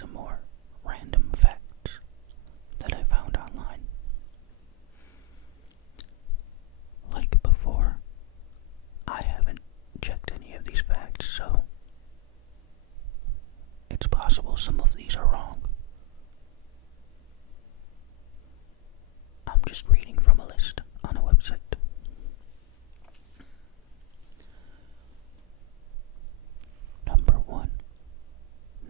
some more random facts that I found online. Like before, I haven't checked any of these facts, so it's possible some of these are wrong. I'm just reading from a list on a website. Number 1.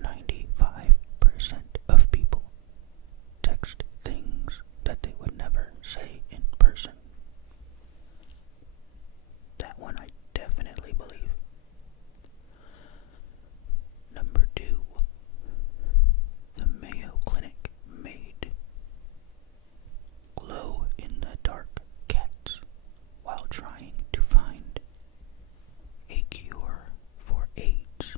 95% of people text things that they would never say in person. That one I definitely believe. Number 2. The Mayo Clinic made glow-in-the-dark cats while trying to find a cure for AIDS.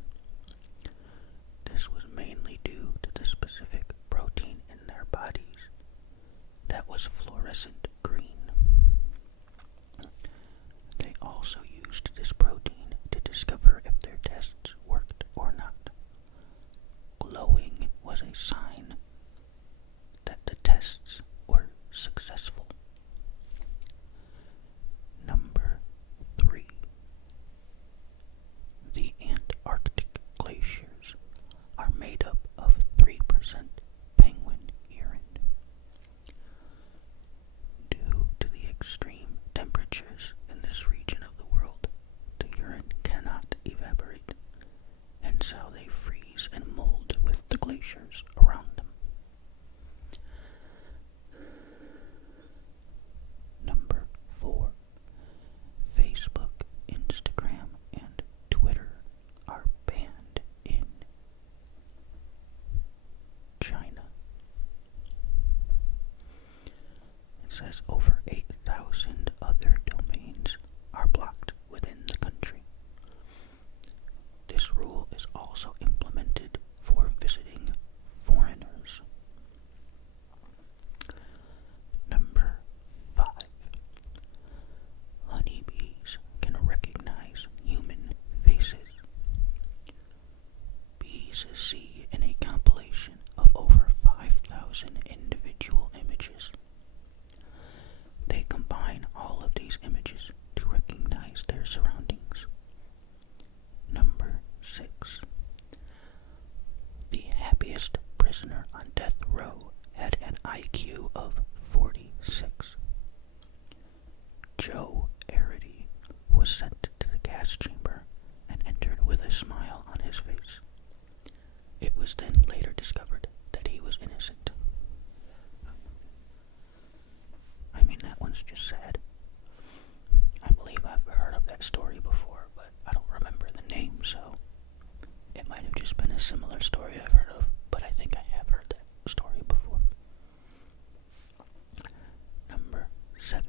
This was mainly due to the specific protein in their bodies that was fluorescent green. They also used this protein to discover if their tests worked or not. Glowing was a sign that the tests were successful. Number 3. The Antarctic glaciers are made up of 3% penguin urine. Due to the extreme temperatures in this region of the world, the urine cannot evaporate, and so they freeze and mold with the glaciers around them. Number 4. Facebook, Instagram, and Twitter are banned in China. It says over 8,000 other domains are blocked within the country. This rule is also implemented for visiting foreigners. Number 5. Honeybees can recognize human faces. Bees see in a compilation of over 5,000 individual images. They combine all of these images to recognize their surroundings. Number 6. The happiest prisoner on death row had an IQ of 46. Joe Arity was sent to the gas chamber and entered with a smile on his face. It was then later discovered that he was innocent. I mean, that one's just sad. I believe I've heard of that story before, but I don't remember the name, so it might have just been a similar story I've heard of, but I think I have heard that story before. Number 7.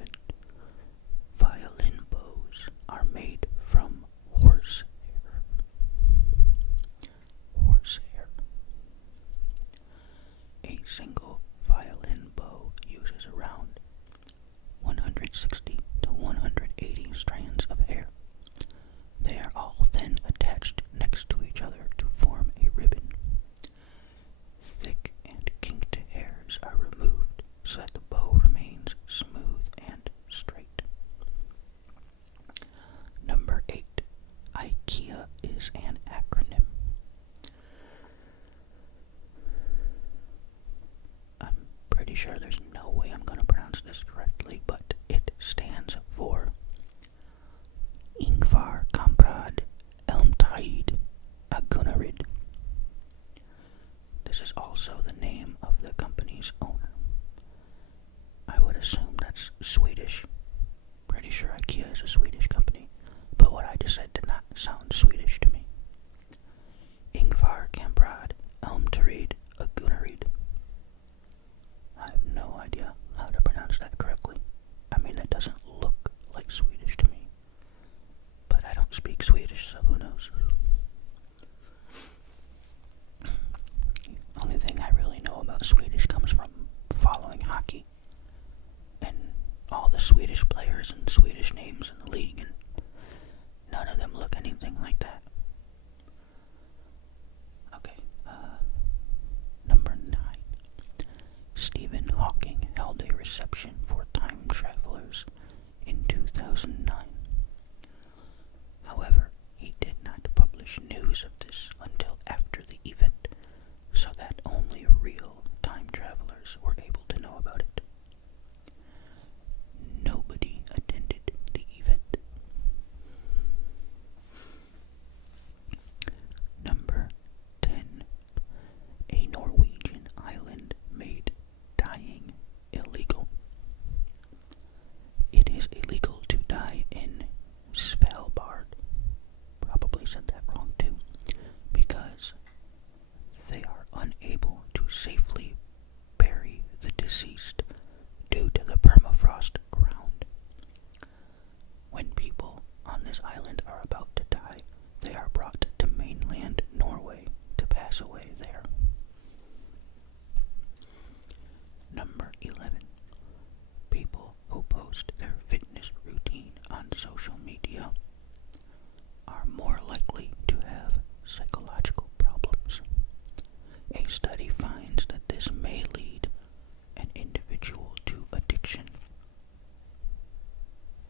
Violin bows are made from horsehair. Horsehair. A single violin bow uses around 160 to 180 strands of hair. They are all then attached next to each other to form a ribbon. Thick and kinked hairs are removed so that the bow remains smooth and this may lead an individual to addiction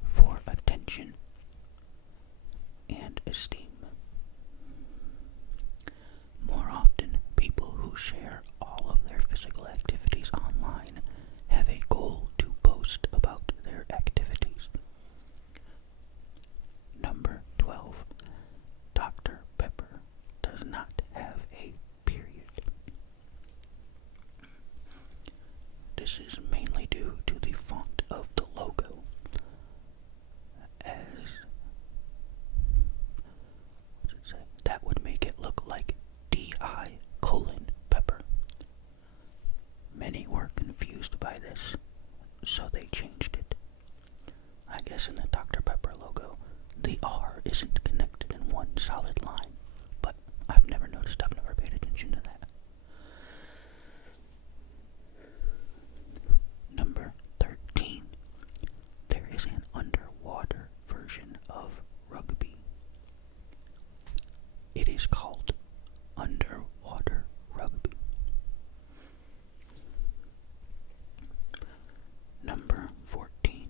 for attention and esteem. More often, people who share all of their physical activities online have a goal to boast about their activities. Number 12. Dr. Pepper does not have a period. This is mainly due to the font of the logo, as that would make it look like DI:"Pepper. Many were confused by this, so they changed it. I guess in the Dr. Pepper logo, the R isn't connected in one solid line, but I've never noticed, I've never paid attention to that. Number 13. There is an underwater version of rugby. It is called underwater rugby. Number 14.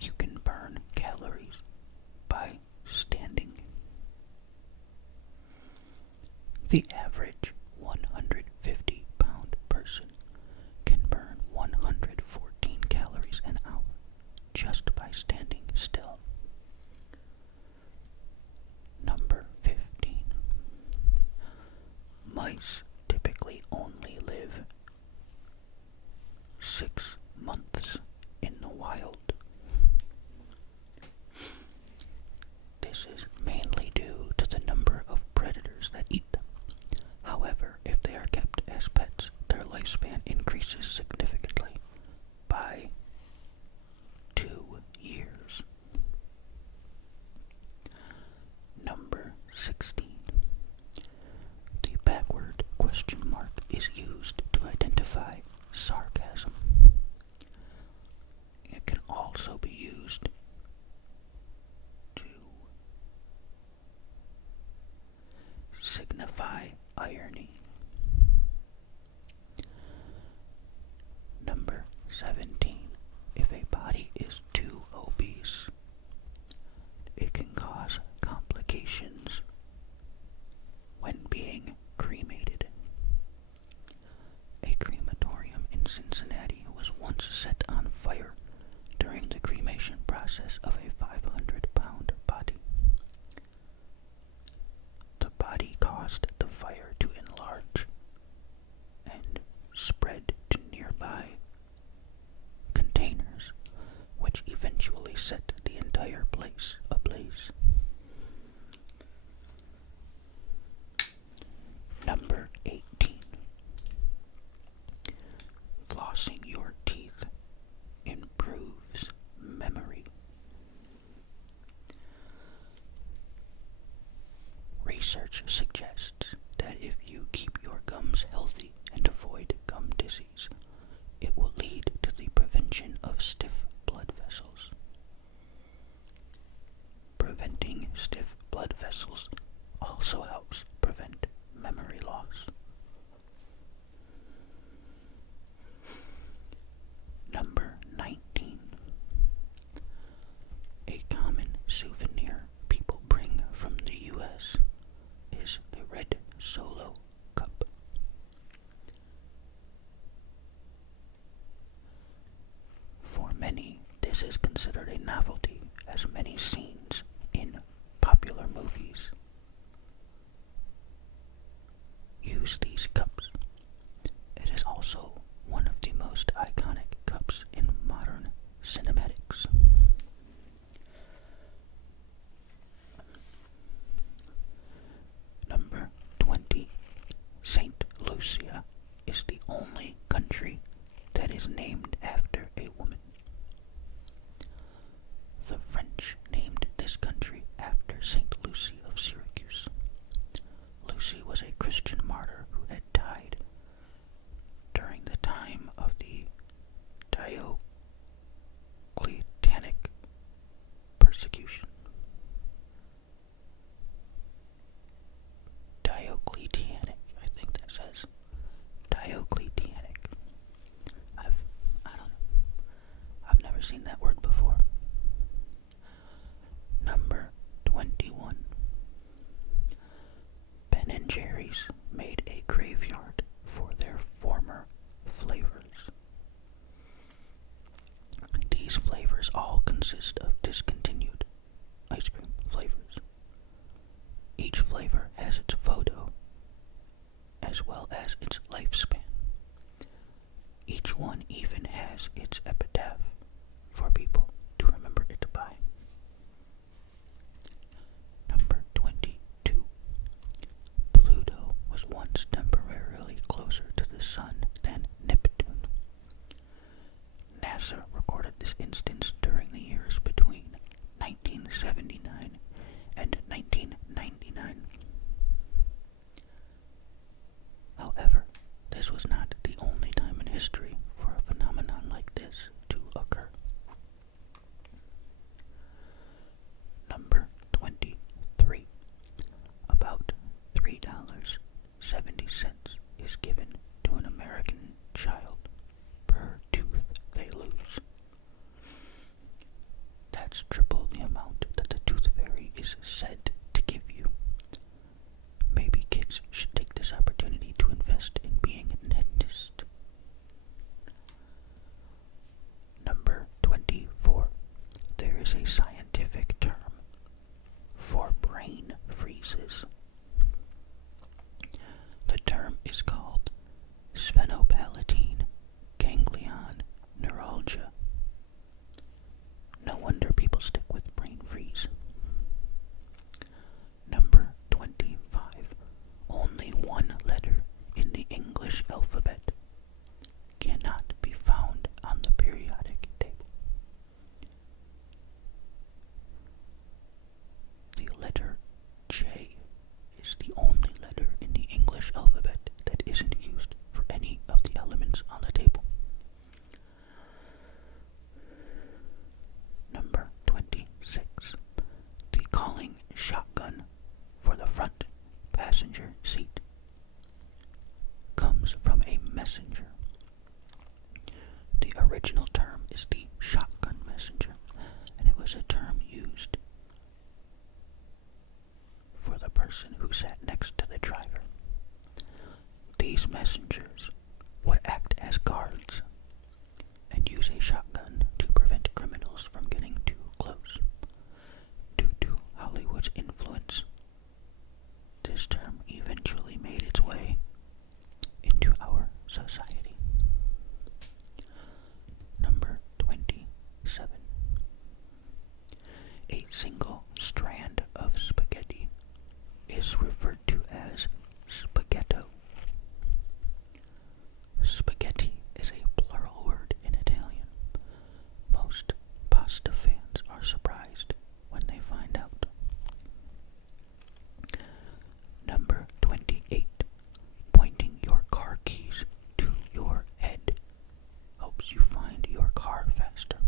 You can burn calories by standing. The average 150-pound person can burn 114 calories an hour just by standing still. Number 15. Mice typically only live 6 months in the wild. This is mainly due to the number of predators that eat them. However, if they are kept as pets, their lifespan increases significantly by 2 years. Number 16. The backward question mark is used to identify sarcasm. It can also be used to signify irony. Number 17. If a body is too obese, it can cause complications when being cremated. A crematorium in Cincinnati was once set on fire during the cremation process of a 500-pound body. The body caused the fire to enlarge and spread to nearby containers, which eventually set the entire place ablaze. Number 18. Flossing your teeth improves memory. Research suggests that if you keep your gums healthy and avoid gum disease, it will lead to the prevention of stiff blood vessels. Preventing stiff blood vessels also helps prevent memory loss. Number 19. A common souvenir people bring from the U.S. is a red Solo cup. For many, this is considered a novelty, as many scenes in popular movies use these cups. It is also one of the most iconic cups in modern cinematics. Number 20. Saint Lucia is the only country that is named after a woman. The French named this country after Saint Lucy of Syracuse. Lucy was a Christian martyr who had died during the time of the Diocletianic persecution. Diocletianic, I think that says. Diocletianic. slaves made a graveyard for their former flavors. These flavors all consist of discontinued ice cream flavors. Each flavor has its photo as well as its lifespan. Each one even has its epitaph for people to remember it by. Number 22. Pluto was once temporarily closer to the Sun than Neptune. NASA recorded this instance during the years between 1979 and 1999. However, this was not the only time in history for a phenomenon like this to occur. Number 23. About $3.70 is given to an American child per tooth they lose. That's triple the amount that the Tooth Fairy is said to give you. Maybe kids should take this opportunity to invest in being a dentist. Number 24. There is a scientific term for brain freezes. The term is called sphenopalatine ganglion neuralgia. No wonder people stick with brain freeze. Number 25. Only one letter in the English alphabet cannot be found on the periodic table. The letter J is the only letter in the English alphabet that isn't used for any of the elements on the table. Number 26. The calling shotgun for the front passenger seat comes from a messenger. The original term is the shotgun messenger, and it was a term used for the person who sat next to the driver. These messengers would act as guards and use a shotgun to prevent criminals from getting too close. Due to Hollywood's influence, this term eventually made its way into our society. Number 27. A single strand of spaghetti is referred to as spaghetto. Spaghetti is a plural word in Italian. Most pasta fans are surprised when they find out. Number 28. Pointing your car keys to your head helps you find your car faster.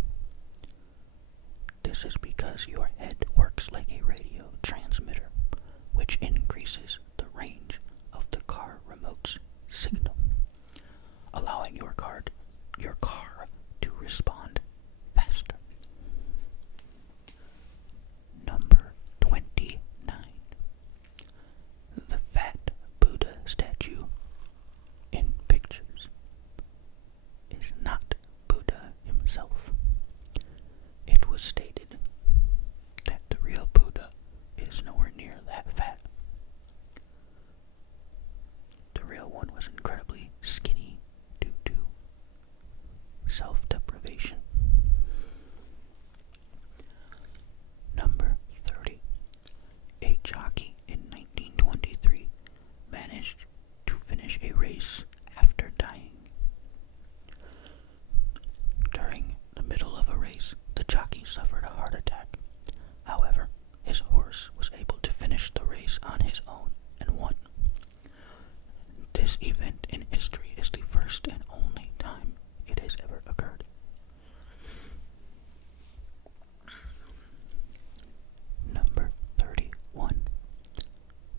This is because your head works like a radio transmitter, which increases the range of the car remote's signal, allowing your car to respond faster. Number 29. The fat Buddha statue in pictures is not Buddha himself. It was stated that the real Buddha is nowhere near that fat. The real one was incredibly skinny due to self-deprivation. Number 30. A jockey in 1923 managed to finish a race after dying. During the middle of a race, the jockey suffered a heart attack. However, his horse was able to finish the race on his own and won. This event in history is the first and only time it has ever occurred. Number 31.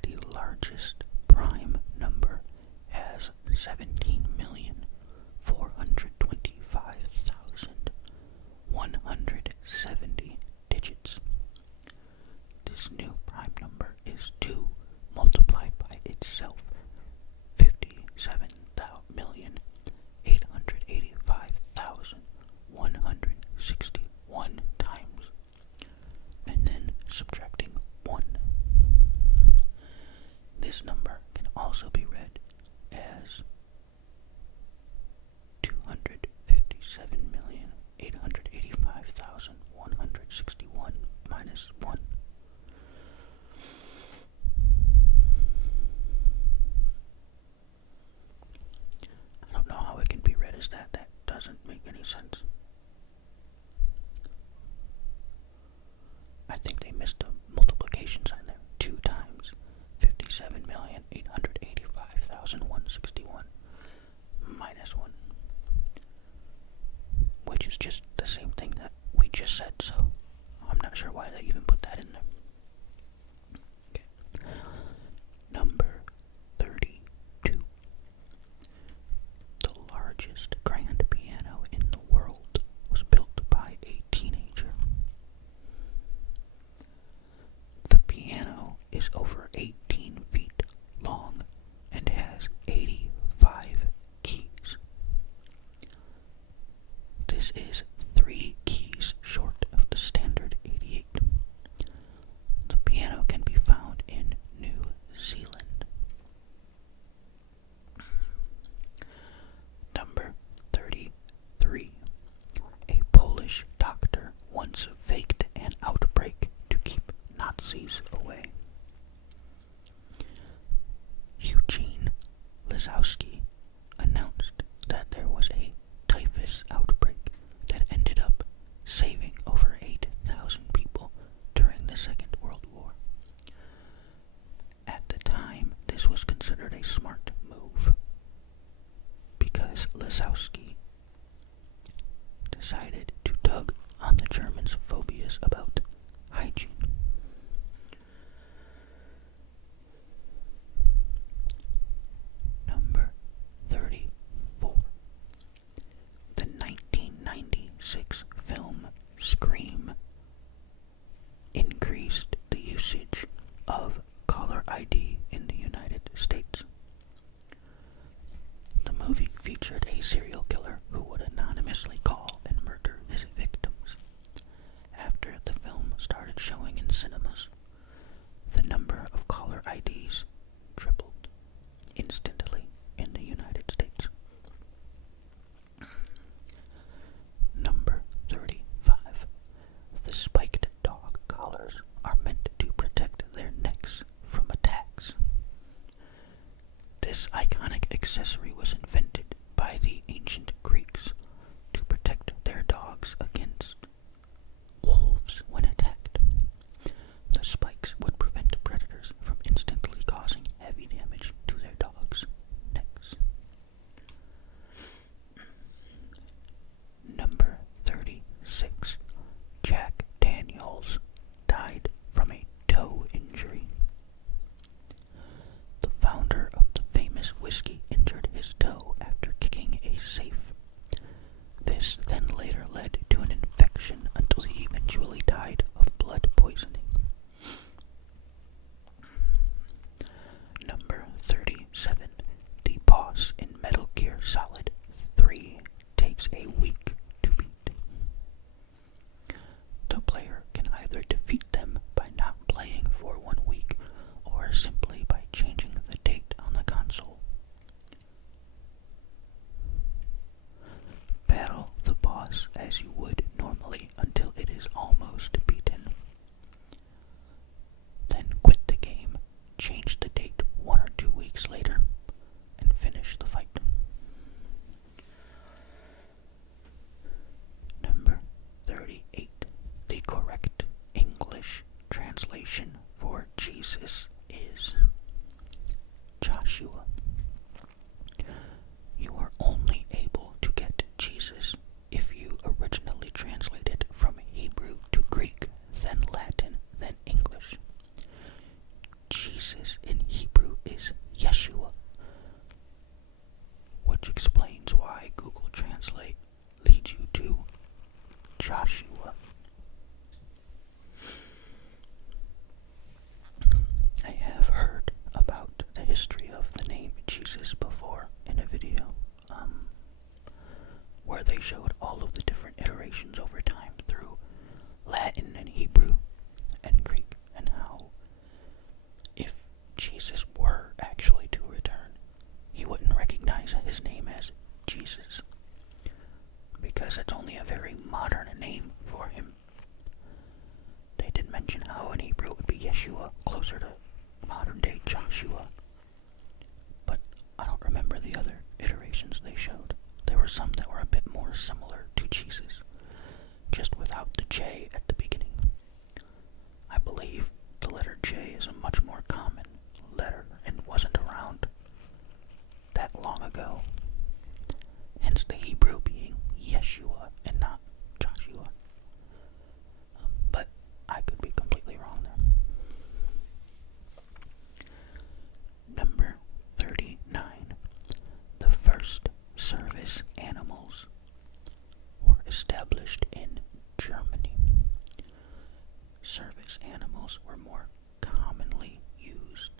The largest prime number has 17,425,170 digits. This new prime number is 2 multiplied by itself is 257,885,161 minus 1. I don't know how it can be read as that. That doesn't make any sense. I think they missed a multiplication sign there. 2 times 57,885,161 minus 1. Which is just the same thing that we just said, so I'm not sure why they even put that in there. Okay. Number 32. The largest grand piano in the world was built by a teenager. The piano is over 18 feet long and has 85 keys. This is 3 keys short of the standard 88. The piano can be found in New Zealand. Number 33. A Polish doctor once faked an outbreak to keep Nazis away. Eugene Lizowski announced that there was a typhus outbreak that ended up saving over 8,000 people during the Second World War. At the time, this was considered a smart move because Lizowski decided to tug on the Germans' phobias about hygiene. Number 34. The 1996 film Scream increased the usage of caller ID in the United States. The movie featured a serial killer who would anonymously call and murder his victims. After the film started showing in cinemas, the number of caller IDs tripled instantly in the United States. Number 35. The spiked dog collars are meant to protect their necks from attacks. This iconic accessory was invented by the ancient Greeks to protect their dogs against wolves when attacked. The spikes would prevent predators from instantly causing heavy damage to their dogs' necks. Number 36. Jack Daniels died from a toe injury. The founder of the famous whiskey injured his toe after kicking a safe. This then later led to an infection until he eventually died of blood poisoning. Number 37. The boss in Metal Gear Solid 3 takes a week to beat. The player can either defeat them by not playing for 1 week or simply by changing the date on the console. Battle the boss as you would normally until it is almost beaten. Then quit the game, change the date 1 or 2 weeks later, and finish the fight. Number 38. The correct English translation for Jesus is Joshua. You are only able to get Jesus if you originally translate it from Hebrew to Greek, then Latin, then English. Jesus in Hebrew is Yeshua, which explains why Google Translate leads you to Joshua. I have heard about the history of the name Jesus before in a video where they showed all of the different iterations over time through Latin and Hebrew and Greek, and how if Jesus were actually to return, he wouldn't recognize because it's only a very modern name for him. They did mention how in Hebrew it would be Yeshua, closer to modern day Joshua. But I don't remember the other iterations they showed. There were some that were a bit more similar to Jesus, just without the J at the beginning. I believe the letter J is a much more common letter and wasn't around that long ago. Hence the Hebrew being Yeshua and not Joshua. But I could be completely wrong there. Number 39. The first service animals were established in Germany. Service animals were more commonly used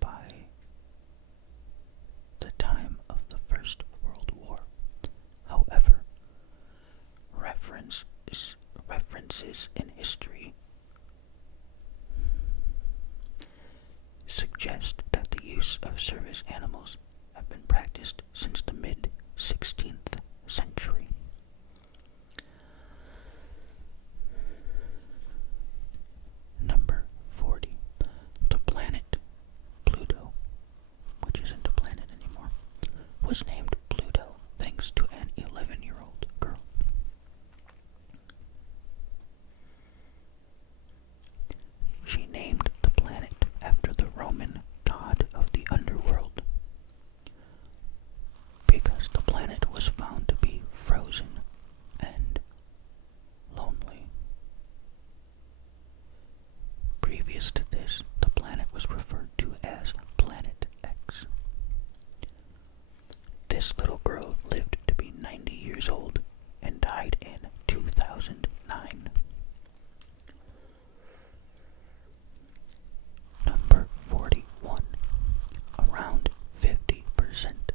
by the time of the First World War. However, references in history suggest that the use of service animals have been practiced since the mid-16th century. Number 40. The planet Pluto, which isn't a planet anymore, was named Pluto thanks to an 11-year-old girl. She named the planet after the Roman god of the underworld, because the planet was found to be frozen and lonely. Previous to this, the planet was referred to as Planet X. This little girl lived to be 90 years old and died in 2009. Number 41. Around 50%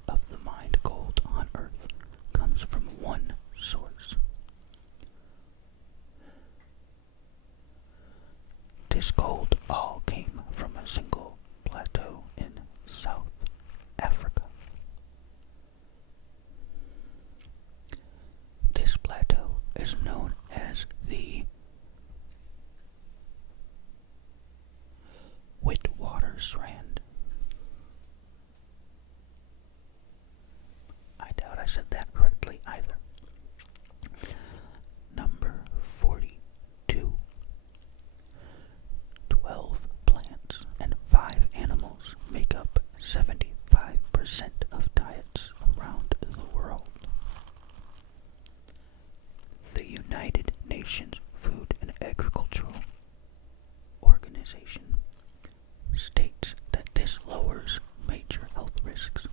of the mined gold on Earth comes from one source. This gold all came from a single plateau in South Africa. This plateau is known as the Witwatersrand. I doubt I said that correctly either. Number 42. 12 plants and 5 animals make up 75% of diets around the world. The United Nations Food and Agricultural Organization states that this lowers major health risks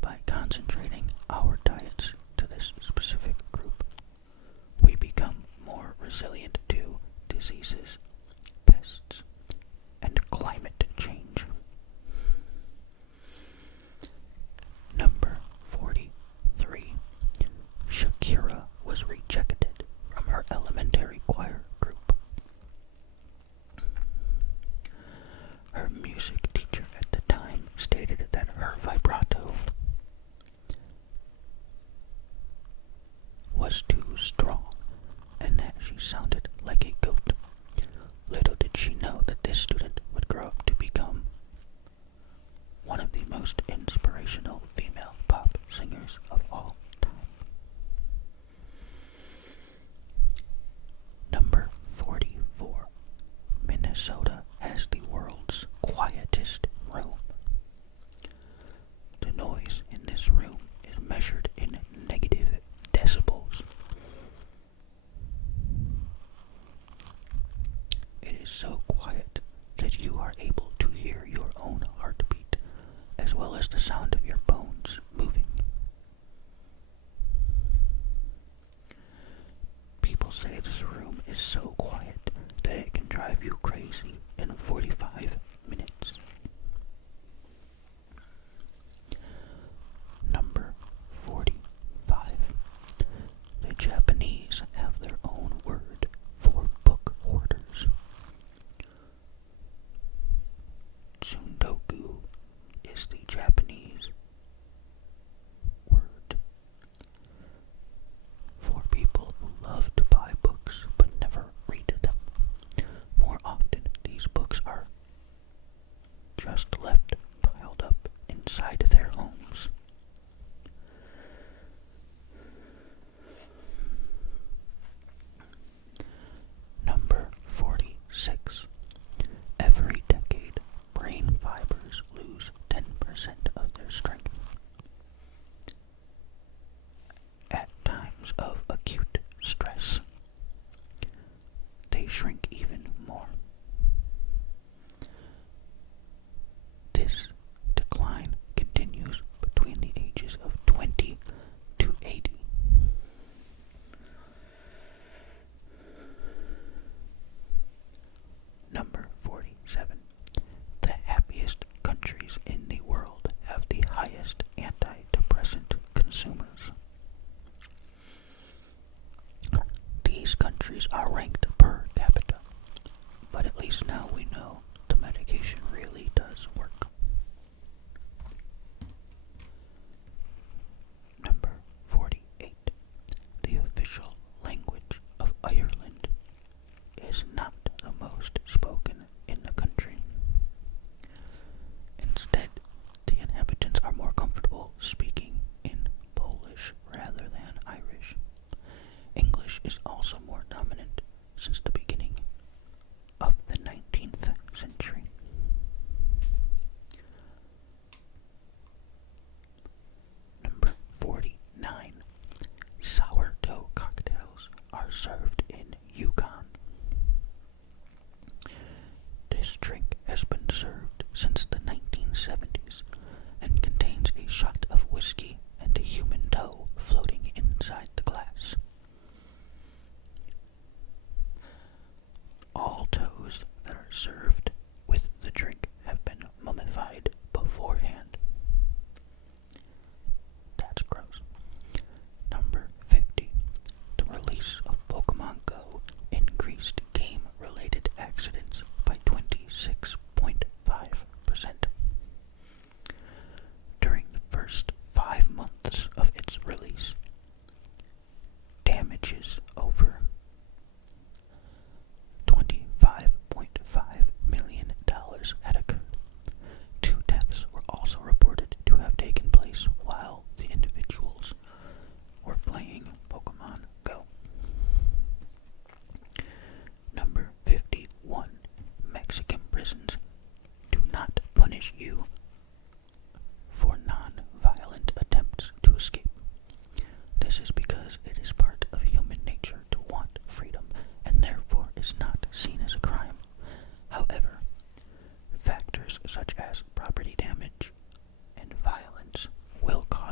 by concentrating our diets to this specific group. We become more resilient to diseases, pests, and climate change. Number 43. Shakira was rejected from her elementary choir group. Her music teacher at the time stated that her vibrato was too strong and that she sounded like a goat. Little did she know that this student would grow up to become one of the most inspirational female pop singers of all time. Number 44. Minnesota has the world's quietest room. The noise in this room is measured in negative decibels. It is so quiet that you are able to hear your own heartbeat as well as the sound of your bones moving. People say this room is so quiet that it can drive you crazy in 45 minutes. Number 45. The Japanese have their own word for book hoarders. Tsundoku is the Japanese word.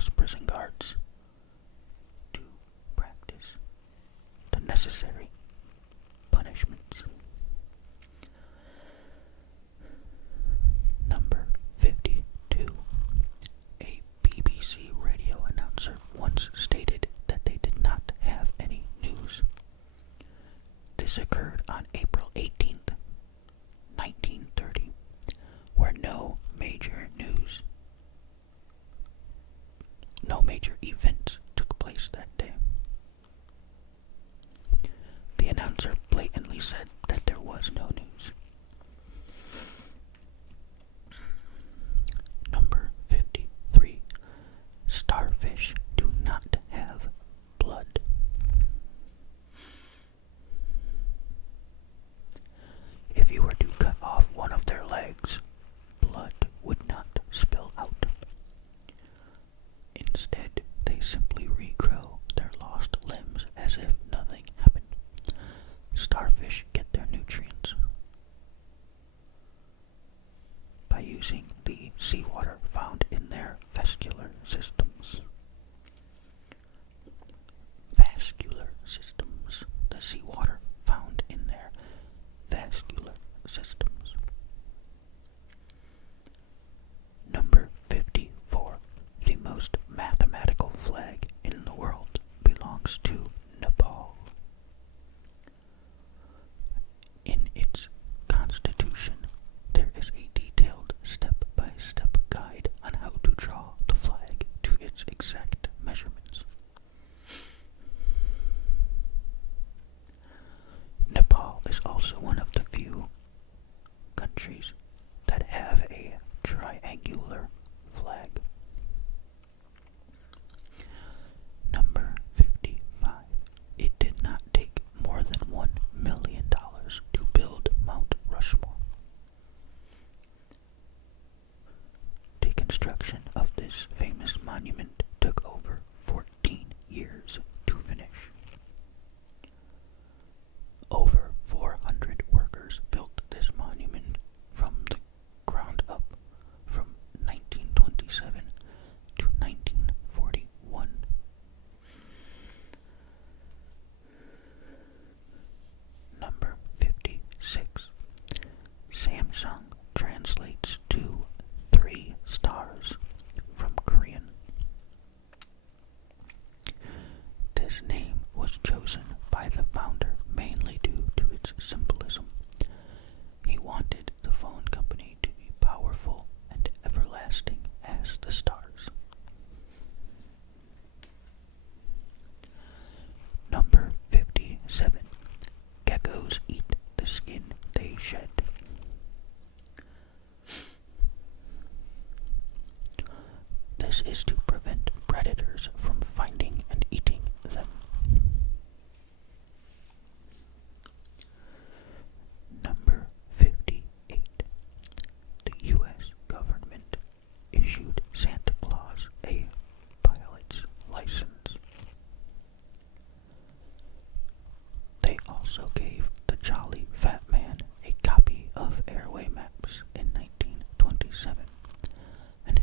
US prison guards to practice the necessary punishments. Number 52. A BBC radio announcer once stated that they did not have any news. This occurred on April 18th, 1930, where no major events took place that day. The announcer blatantly said that there was no news. Number 53. Starfish do not have blood. If you were to cut off one of their legs, blood would not spill out. Instead, they simply regrow their lost limbs as if nothing happened. Starfish get their nutrients by using the seawater found in their vascular systems. The seawater found in their vascular systems. Number 54. The most mathematical flag in the world belongs to Nepal. In its constitution, there is a detailed step-by-step guide on how to draw the flag to its exact measurements. Nepal is also one of the few countries that have a triangular flag. Number 55. It did not take more than $1 million to build Mount Rushmore. The construction of this famous monument took over 14 years to finish. Over 400 workers built this monument from the ground up from 1927 to 1941. Number 56. Samsung translates to 3 stars from Korean. This name was chosen by the founder mainly due to its symbolism. He wanted the phone company to be powerful and everlasting as the stars. Number 57. Geckos eat the skin they shed. This is to prevent predators from finding and eating them. Number 58. The U.S. government issued Santa Claus a pilot's license. They also gave the Jolly Fat Man a copy of airway maps in 1927 and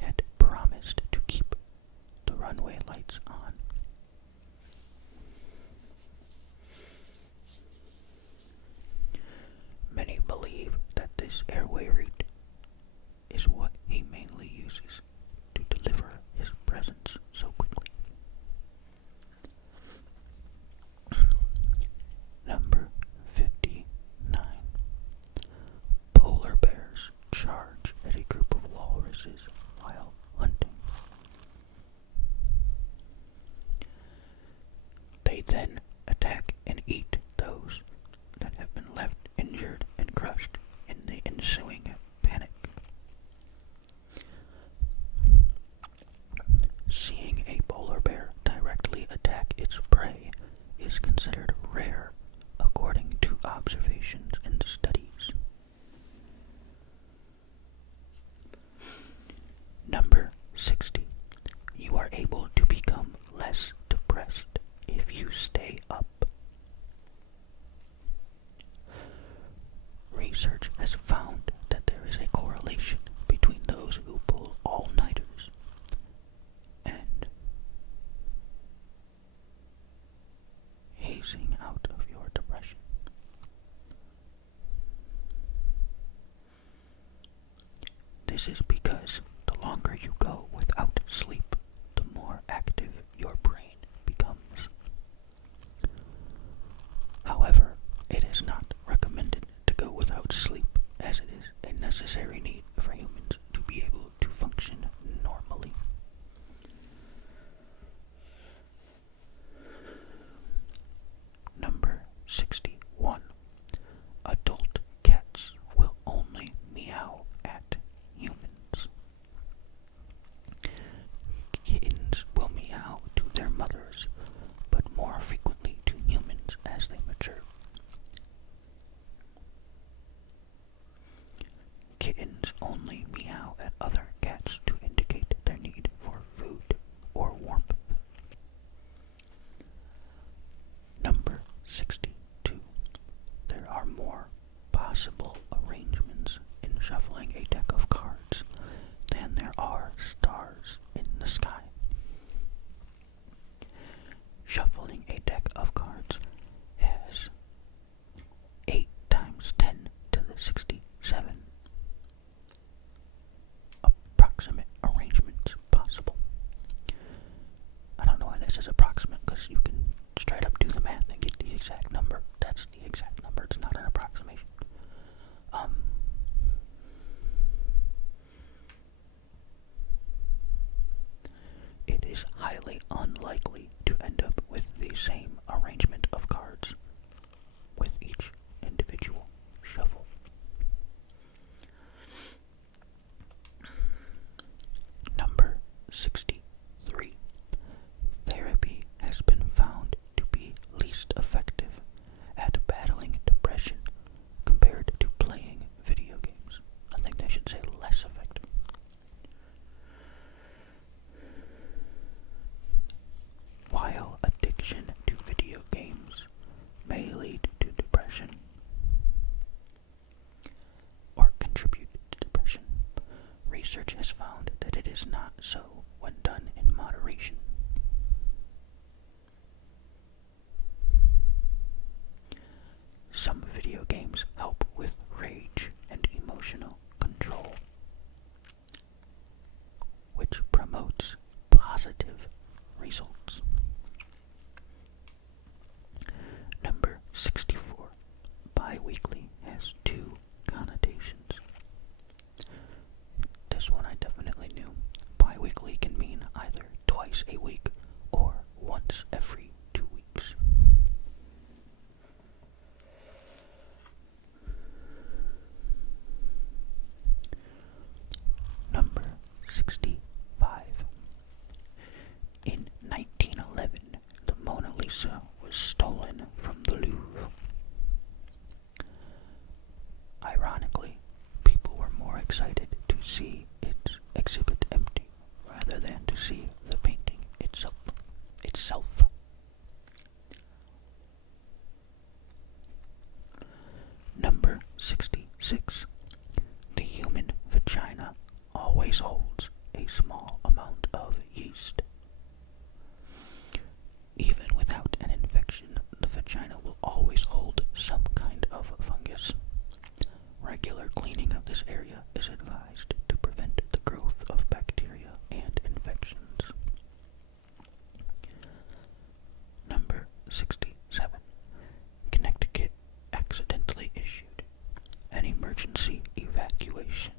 had promised to keep the runway lights on. Many believe that this airway route is what he mainly uses to deliver his presents so quickly. Number 59. Polar bears charge at a group of walruses while hunting. They then attack and eat those that have been left injured and crushed in the ensuing panic. Seeing a polar bear directly attack its prey is considered rare according to observations and studies. Number 60. You are able to become less depressed if you stay up. Research has found that there is a correlation between those who pull all-nighters This is because the longer you go without sleep, the more active your brain becomes. However, it is not recommended to go without sleep, as it is a necessary need for humans to be able to function normally. Number 61. Adult cats will only meow at humans. Kittens will meow to their mothers, but more frequently to humans as they mature. Kittens only meow at other cats to indicate their need for food or warmth. Number 62. There are more possible arrangements in shuffling a deck of cards than there are stars in the sky. Shuffling a deck of cards has 8 times 10 to the 67 approximate arrangements possible. I don't know why this is approximate, because you can straight up do the math and get the exact number. That's the exact number, it's not an approximation. It is highly unlikely to end up with the same arrangement of cards with each individual shuffle. Number 63. Therapy has been found to be least effective at battling depression compared to playing video games. I think they should say less effective. While addiction to video games may lead to depression or contribute to depression, research has found that it is not so when done in moderation. Some video games help with rage and emotional control, which promotes positive results. Number 64. Bi-weekly has 2 connotations. This one I definitely knew. Bi-weekly can mean either twice a week or once every 2 weeks. Number 65. In 1911, the Mona Lisa was stolen from the Louvre. Ironically, people were more excited to see its exhibit empty rather than to see the painting itself. Number 66. The human vagina always holds a small amount of yeast. Even without an infection, the vagina will always hold some kind of fungus. Regular cleaning of this area is advised to prevent the growth of bacteria and infections. Number 67. Connecticut accidentally issued an emergency evacuation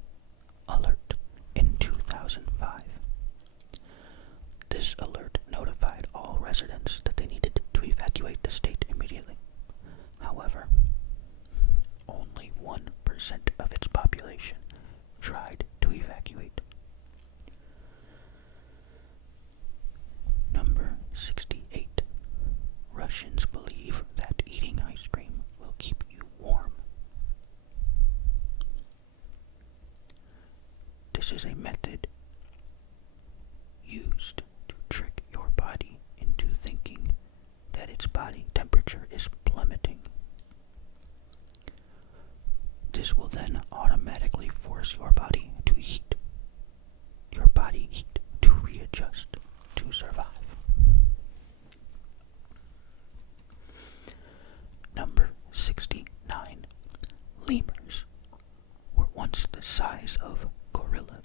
alert in 2005. This alert notified all residents that they needed to evacuate the state immediately. However, only 1% of its population tried to evacuate. Number 68. Russians believe that eating ice cream will keep you warm. This is a method used to trick your body into thinking that its body temperature is plummeting. This will then automatically force your body to heat to readjust to survive. Number 69. Lemurs were once the size of gorillas.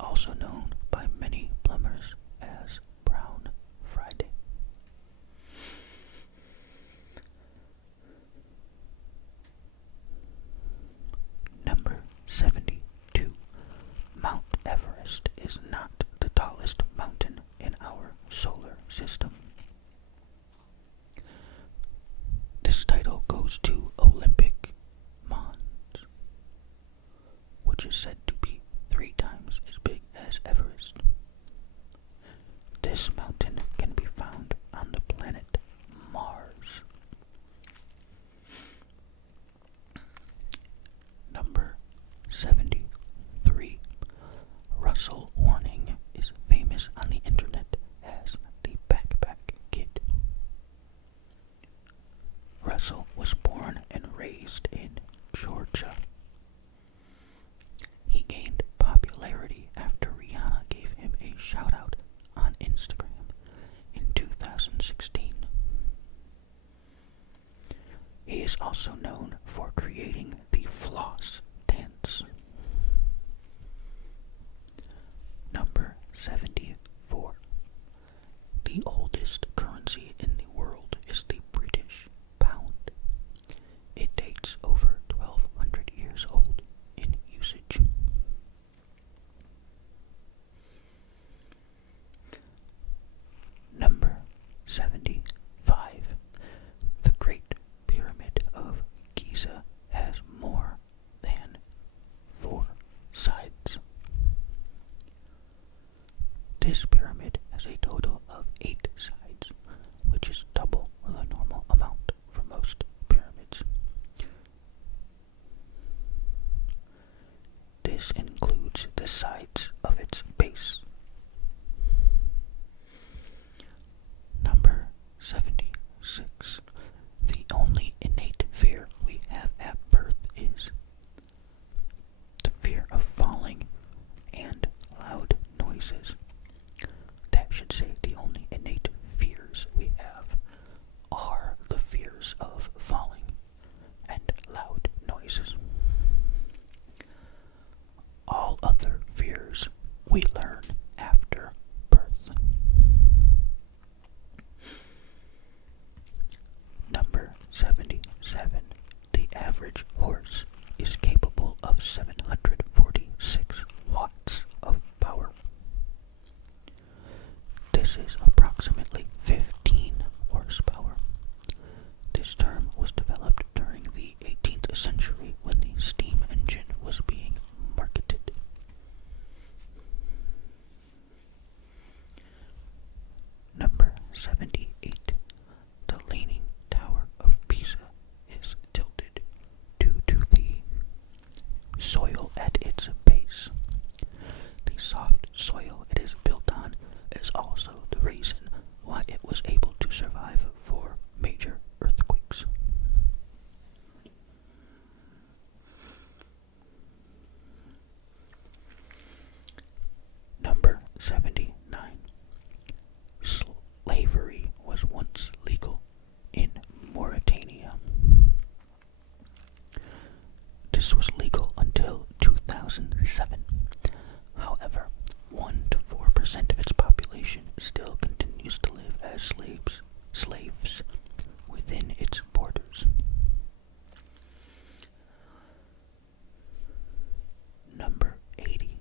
also known by many plumbers as Brown Friday. Number 72. Mount Everest is not the tallest mountain in our solar system. This title goes to Olympic Mons, which is said to be 3 times as big as Everest. This mountain can be found on the planet Mars. Number 73. Russell Horning is famous on the internet as the Backpack Kid. Russell was born and raised in Georgia. He gained popularity after Rihanna gave him a shout-out on Instagram in 2016. He is also known for creating the floss dance. Number 74. The oldest currency in the world is the British pound. It dates over 1,200 years old in usage. Number 75. The Great Pyramid of Giza has more than 4 sides. This pyramid has a total of 8 sides, which is double the normal amount for most pyramids. This includes the sides of its base. Number 76. The only innate fear we have at birth is the fear of falling and loud noises. That should say the only innate fears we have are the fears of falling and loud noises. All other fears we learn after birth. Number 77. The average horse is capable of 746 watts of power. This is approximately 15 horsepower. This term was developed during the 18th century when the steam engine was being marketed. Number 78. The Leaning Tower of Pisa is tilted due to the soil at its base. The soft soil it is built on is also the reason why it was able to survive 4 major earthquakes. Number 79. Slavery was once legal in Mauritania. This was legal until 2007. However, 1 to 4% of its population still continues to live as slaves within its borders. Number 80.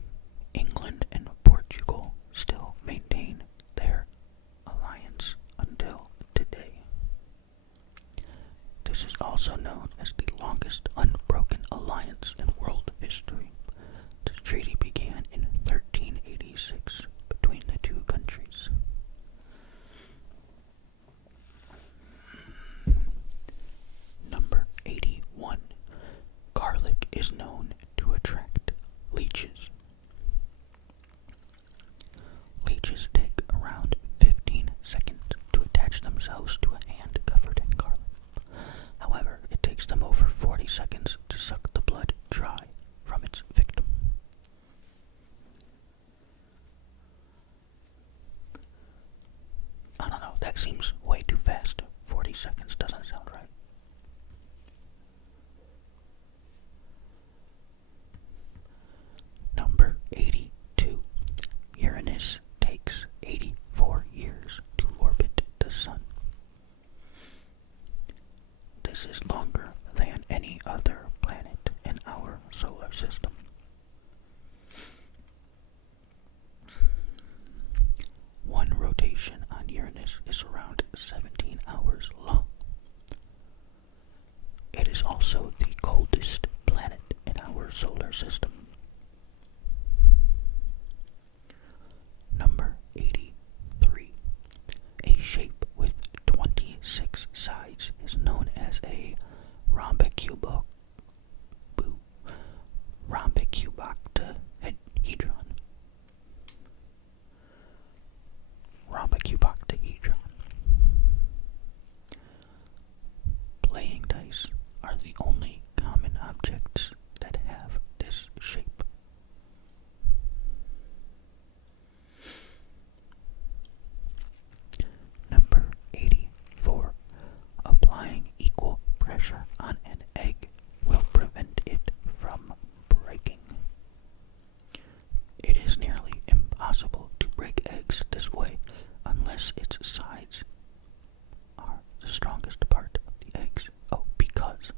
England and Portugal still maintain their alliance until today. This is also known as the longest unbroken alliance in world history. The treaty began in 1386 between the 2 countries. Number 81. Garlic is known to attract leeches. Leeches take around 15 seconds to attach themselves to a hand covered in garlic. However, it takes them over 40 seconds to suck the blood dry from its victim. I don't know, that seems way too fast. 40 seconds doesn't sound right. Number 82. rhombicuboctahedron. Rhombicuboctahedron. Playing dice are the only common objects that have this shape. Number 84. Applying equal pressure on an egg will prevent it from breaking. It is nearly impossible to break eggs this way unless its sides are the strongest part of the eggs. Oh, because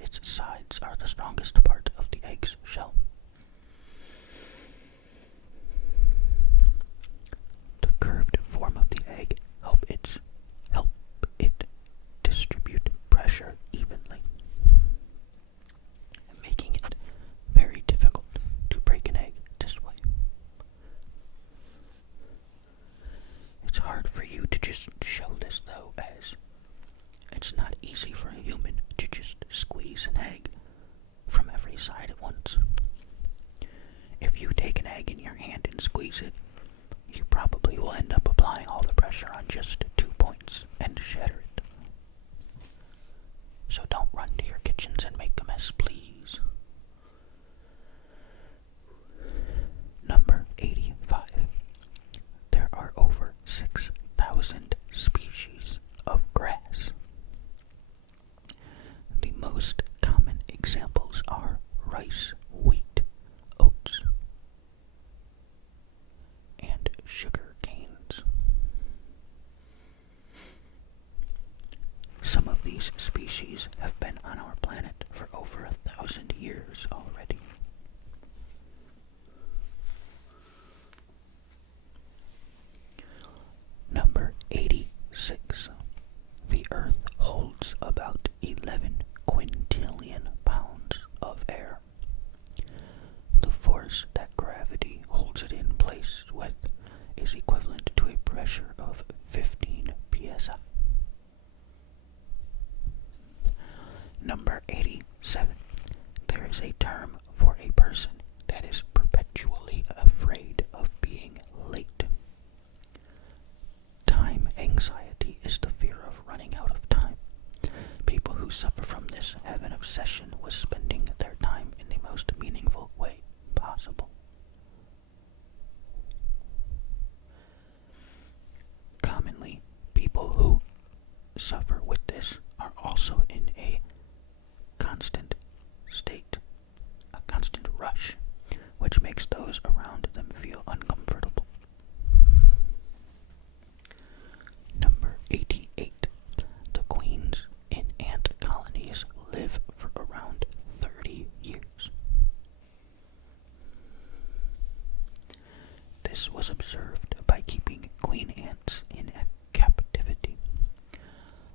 its sides are the strongest part of the egg's shell. The curved form of the egg help it distribute pressure evenly, making it very difficult to break an egg this way. It's hard for you to just show this though, as it's not easy for a human to just squeeze an egg from every side at once. If you take an egg in your hand and squeeze it, you probably will end up applying all the pressure on just 2 points and shatter it. So don't run to your kitchens and make a mess, please. Number 85. There are over 6,000 species of grass. The most common examples are rice, wheat, oats, and sugar canes. Some of these species have been on our planet for over 1,000 years already. Number 86. The Earth holds about 11 quintillion pounds of air. The force that gravity holds it in place with is equivalent to a pressure of 15 psi. Number 87. There is a term for a person that is perpetually afraid of being late. Time anxiety is the fear of running out of time. People who suffer from this have an obsession with spending their time in the most meaningful way possible. Commonly, people who suffer with this are also in a constant state, a constant rush, which makes those around them feel uncomfortable. Number 88. The queens in ant colonies live for around 30 years. This was observed by keeping queen ants in captivity.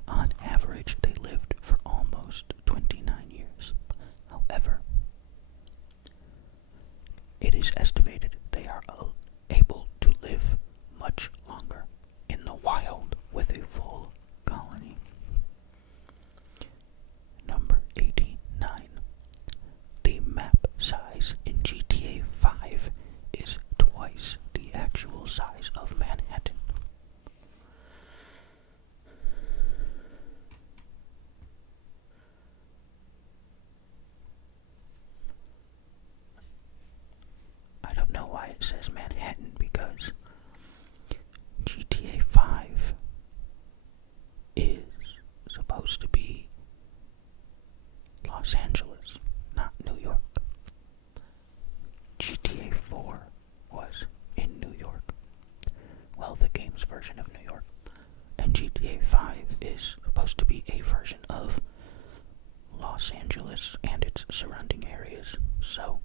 On average, they lived for almost 29 years. However, it is estimated they are able to live much longer in the wild with a full colony. Number 89. The map size in GTA 5 is twice the actual size of Manhattan. I don't know why it says Manhattan, because GTA 5 is supposed to be Los Angeles, not New York. GTA 4 was in New York. Well, the game's version of New York. And GTA 5 is supposed to be a version of Los Angeles and its surrounding areas. So,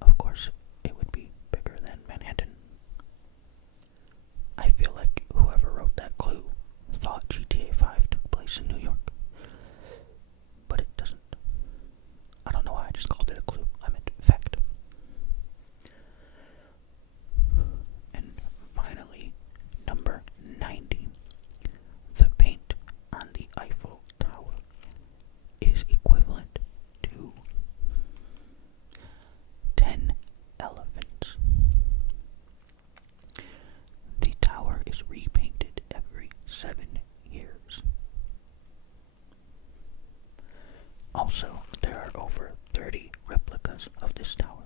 of course, it would be bigger than Manhattan. I feel like whoever wrote that clue thought GTA 7 years. Also, there are over 30 replicas of this tower.